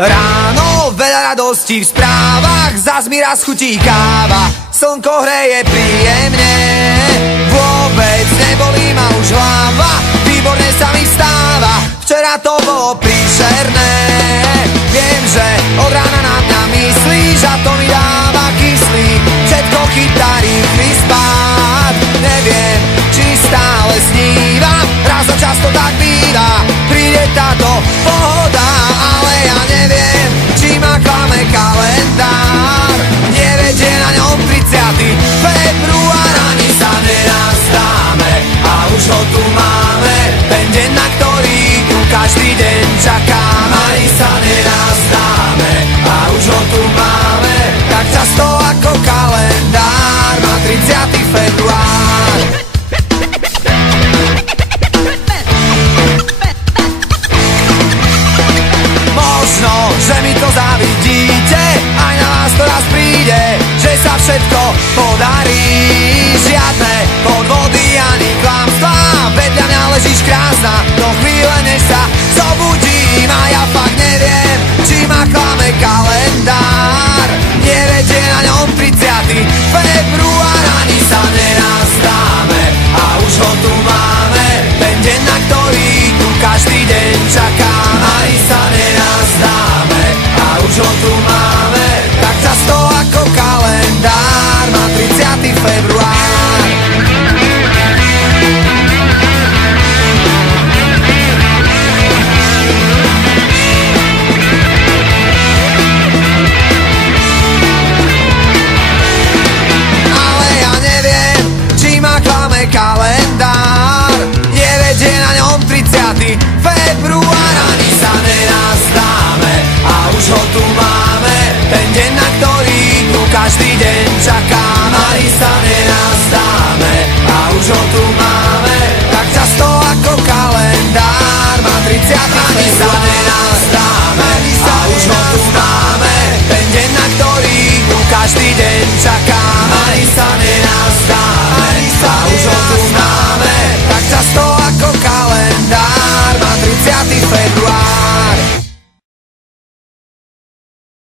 Ráno veľa radosti v správach, zas mi raz chutí káva, slnko hreje príjemne, vôbec nebolí ma už hlava, výborne sa mi vstáva, včera to bolo príšerné. Viem, že od rána na mňa myslíš a to mi dáva kyslík, všetko chytá rýchly spád. Neviem, či stále snívam, raz za často tak býva, príde táto pohoda, ale ja neviem, či ma klame kalendár. Nevedie na ňom 30. február, ani sa nenastáme a už ho tu máme, ten deň, na ktorý tu každý deň čakám. Ani sa nenastáme a už ho tu máme, tak často ako kalendár má 30. február. Možno, že mi to závidíte, aj na vás to raz príde, že sa všetko podarí. Žiadne podvody ani klamstvá, vedľa mňa ležíš krásna, do chvíle než sa zobudím a ja